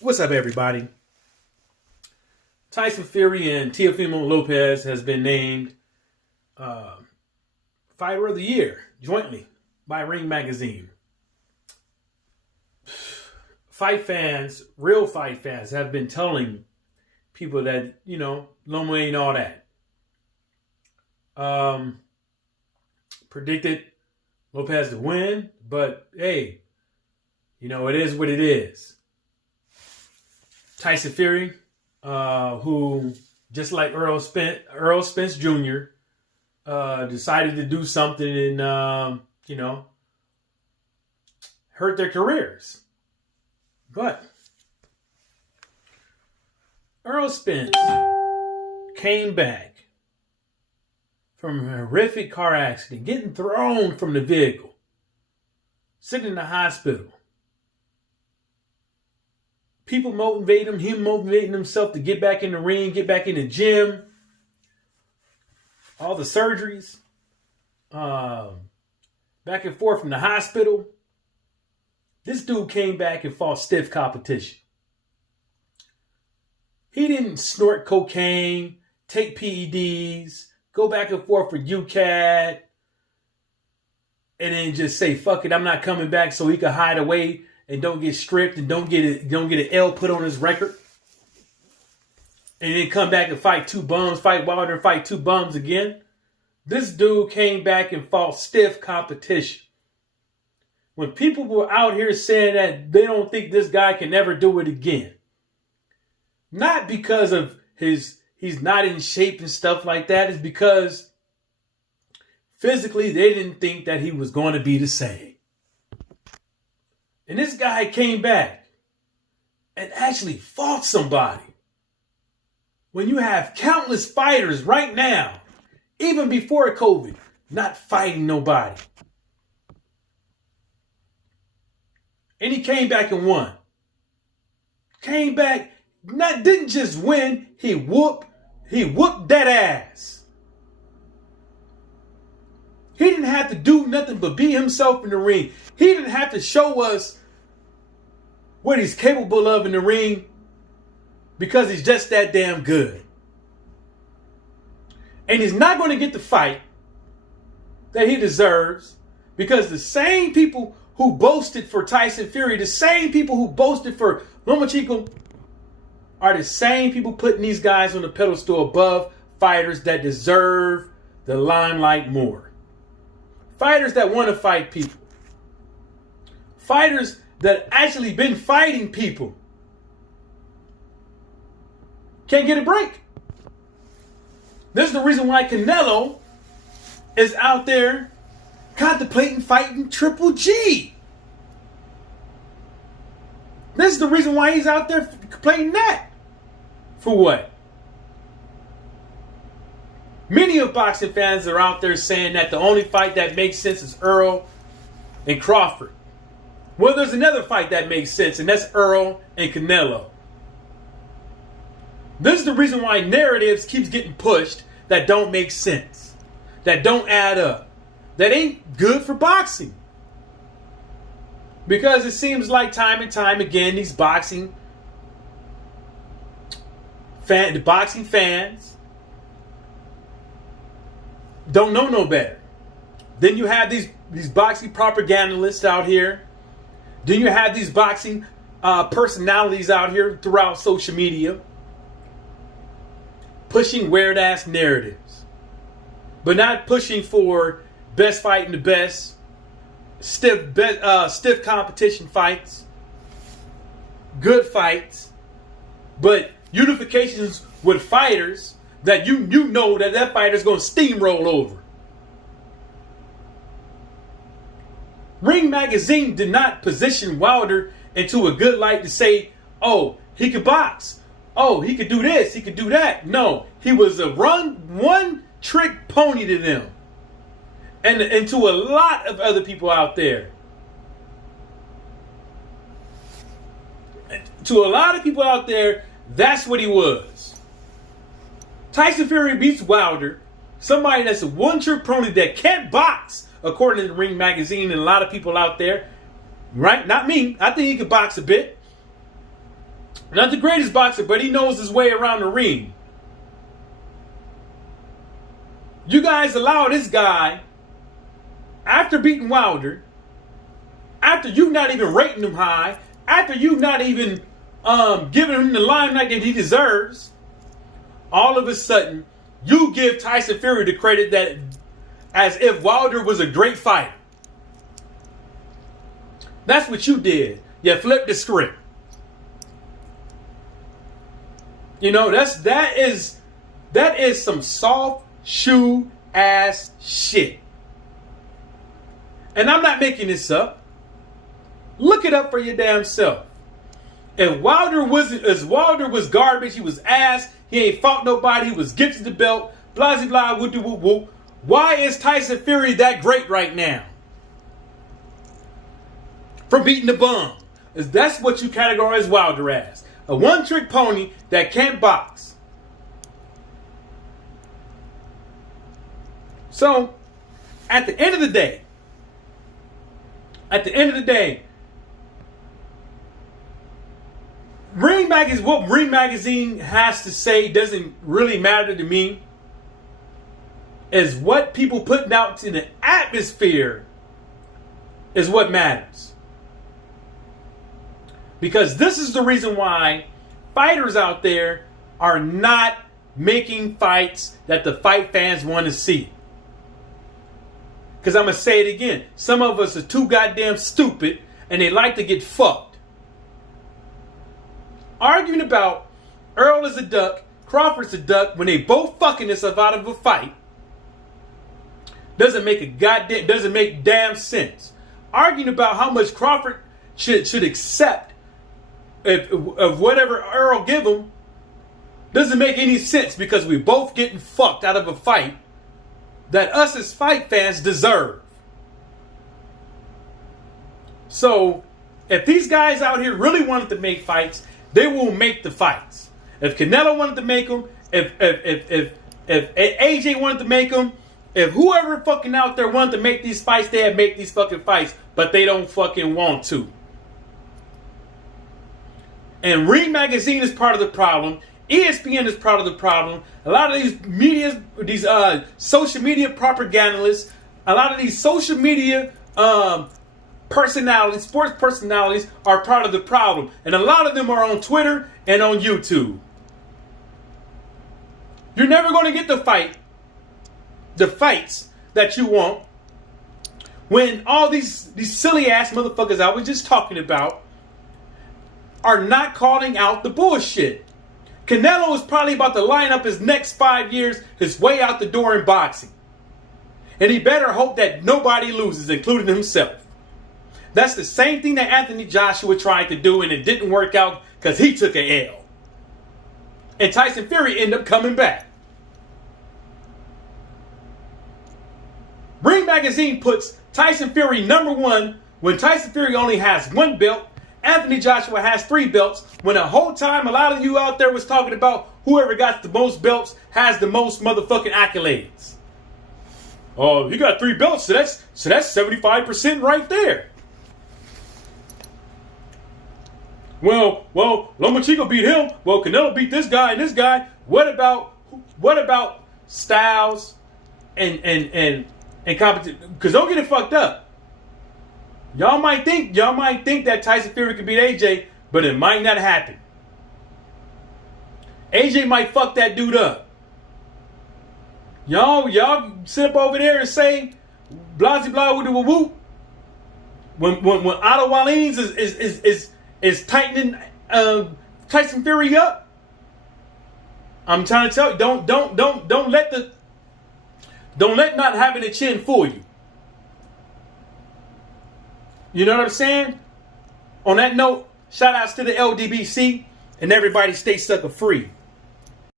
What's up, everybody? Tyson Fury and Teofimo Lopez has been named Fighter of the Year jointly by Ring Magazine. Fight fans, real fight fans, have been telling people that, Loma ain't all that. Predicted Lopez to win, but hey, it is what it is. Tyson Fury, who, just like Earl Spence Jr., decided to do something and, hurt their careers. But Earl Spence came back from a horrific car accident, getting thrown from the vehicle, sitting in the hospital. People motivating him motivating himself to get back in the ring, get back in the gym. All the surgeries. Back and forth from the hospital. This dude came back and fought stiff competition. He didn't snort cocaine, take PEDs, go back and forth for UCAD, and then just say, fuck it, I'm not coming back, so he could hide away and don't get stripped and don't get an L put on his record. And then come back and fight two bums, fight Wilder and fight two bums again. This dude came back and fought stiff competition. When people were out here saying that they don't think this guy can never do it again. Not because of he's not in shape and stuff like that. It's because physically they didn't think that he was going to be the same. And this guy came back and actually fought somebody. When you have countless fighters right now, even before COVID, not fighting nobody. And he came back and won. Came back, didn't just win, he whooped that ass. He didn't have to do nothing but be himself in the ring. He didn't have to show us what he's capable of in the ring because he's just that damn good. And he's not going to get the fight that he deserves because the same people who boasted for Tyson Fury, the same people who boasted for Lomachenko are the same people putting these guys on the pedestal above fighters that deserve the limelight more. Fighters that want to fight people. Fighters that actually been fighting people. Can't get a break. This is the reason why Canelo is out there contemplating fighting Triple G. This is the reason why he's out there playing that. For what? Many of boxing fans are out there saying that the only fight that makes sense is Earl and Crawford. Well, there's another fight that makes sense, and that's Earl and Canelo. This is the reason why narratives keeps getting pushed that don't make sense, that don't add up, that ain't good for boxing. Because it seems like time and time again, these the boxing fans don't know no better. Then you have these boxing propagandists out here. Then you have these boxing personalities out here throughout social media pushing weird ass narratives, but not pushing for best fighting the best, stiff competition fights, good fights, but unifications with fighters that you know that fighter's going to steamroll over. Ring Magazine did not position Wilder into a good light to say, oh, he could box. Oh, he could do this. He could do that. No, he was a one-trick pony to them. And to a lot of other people out there. To a lot of people out there, that's what he was. Tyson Fury beats Wilder, somebody that's a one-trick pony that can't box, according to the Ring Magazine and a lot of people out there. Right? Not me. I think he could box a bit. Not the greatest boxer, but he knows his way around the ring. You guys allow this guy, after beating Wilder, after you not even rating him high, after you not even giving him the limelight that he deserves, all of a sudden, you give Tyson Fury the credit that as if Wilder was a great fighter. That's what you did. You flipped the script. You know, that is some soft shoe ass shit. And I'm not making this up. Look it up for your damn self. If Wilder was garbage, he was ass, he ain't fought nobody, he was gifted the belt, blah blah blah, whoop whoop whoop. Why is Tyson Fury that great right now? From beating the bum. That's what you categorize Wilder as. A one-trick pony that can't box. So, at the end of the day, what Ring Magazine has to say doesn't really matter to me. Is what people putting out in the atmosphere is what matters. Because this is the reason why fighters out there are not making fights that the fight fans want to see. Because I'm going to say it again. Some of us are too goddamn stupid and they like to get fucked. Arguing about Earl is a duck, Crawford's a duck when they both fucking themselves out of a fight doesn't make damn sense. Arguing about how much Crawford should accept of whatever Earl give him doesn't make any sense because we both getting fucked out of a fight that us as fight fans deserve. So if these guys out here really wanted to make fights, they will make the fights. If Canelo wanted to make them, if AJ wanted to make them, if whoever fucking out there wanted to make these fights, they'd make these fucking fights, but they don't fucking want to. And Ring Magazine is part of the problem. ESPN is part of the problem. A lot of these social media propagandists, a lot of these social media personalities, sports personalities are part of the problem. And a lot of them are on Twitter and on YouTube. You're never going to get the fights that you want when all these silly ass motherfuckers I was just talking about are not calling out the bullshit. Canelo is probably about to line up his next 5 years his way out the door in boxing. And he better hope that nobody loses, including himself. That's the same thing that Anthony Joshua tried to do and it didn't work out because he took an L. And Tyson Fury ended up coming back. Ring Magazine puts Tyson Fury #1 when Tyson Fury only has 1 belt. Anthony Joshua has 3 belts. When the whole time a lot of you out there was talking about whoever got the most belts has the most motherfucking accolades. Oh, you got 3 belts, so that's 75% right there. Well, Lomachenko beat him. Well, Canelo beat this guy and this guy. What about Styles and competition? Because don't get it fucked up. Y'all might think that Tyson Fury could beat AJ, but it might not happen. AJ might fuck that dude up. Y'all sit up over there and say blah blah woo woo woo. When Otto Wallins is tightening Tyson Fury up. I'm trying to tell you, don't let not having a chin fool you. You know what I'm saying? On that note, shout outs to the LDBC and everybody stay sucker free.